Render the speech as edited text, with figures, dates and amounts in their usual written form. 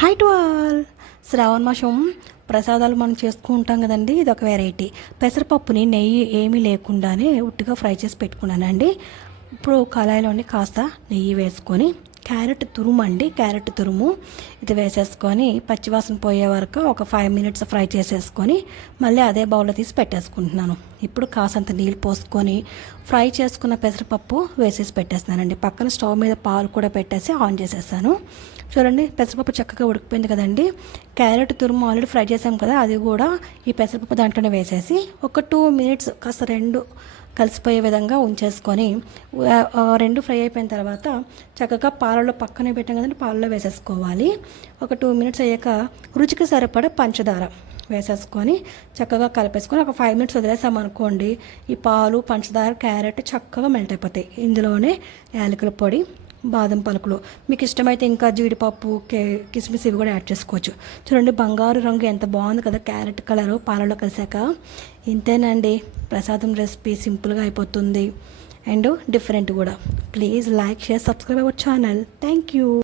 High to all. శ్రావణ మాసం ప్రసాదాలు మనం చేసుకుంటాం కదండి. ఇది ఒక వెరైటీ. పెసరపప్పుని నెయ్యి ఏమీ లేకుండానే ఉట్టిగా ఫ్రై చేసి పెట్టుకున్నానండి. ఇప్పుడు కళాయిలోని కాస్త నెయ్యి వేసుకొని క్యారెట్ తురుము ఇది వేసేసుకొని పచ్చివాసన పోయే వరకు ఒక 5 minutes ఫ్రై చేసేసుకొని మళ్ళీ అదే బౌల్లో తీసి పెట్టేసుకుంటున్నాను. ఇప్పుడు కాసంత నీళ్ళు పోసుకొని ఫ్రై చేసుకున్న పెసరపప్పు వేసేసి పెట్టేస్తానండి. పక్కన స్టవ్ మీద పాలు కూడా పెట్టేసి ఆన్ చేసేసాను. చూడండి, పెసరపప్పు చక్కగా ఉడికిపోయింది కదండి. క్యారెట్ తురుము ఆల్రెడీ ఫ్రై చేసాం కదా, అది కూడా ఈ పెసరపప్పు దాంట్లోనే వేసేసి ఒక 2 minutes కాస్త రెండు కలిసిపోయే విధంగా ఉంచేసుకొని రెండు ఫ్రై అయిపోయిన తర్వాత చక్కగా పాలలో పక్కనే పెట్టాం కదండి, పాలలో వేసేసుకోవాలి. ఒక 2 minutes అయ్యాక రుచికి సరిపడే పంచదార వేసేసుకొని చక్కగా కలిపేసుకొని ఒక 5 minutes వదిలేసామనుకోండి, ఈ పాలు పంచదార క్యారెట్ చక్కగా మెల్ట్ అయిపోతాయి. ఇందులోనే యాలకుల పొడి, బాదం పలుకులు, మీకు ఇష్టమైతే ఇంకా జీడిపప్పు కిస్మిస్ ఇవి కూడా యాడ్ చేసుకోవచ్చు. చూడండి, బంగారు రంగు ఎంత బాగుంది కదా క్యారెట్ కలరు పాలలో కలిసాక. ఇంతేనండి, ప్రసాదం రెసిపీ సింపుల్గా అయిపోతుంది అండ్ డిఫరెంట్ కూడా. Please like, share, subscribe our channel. Thank you.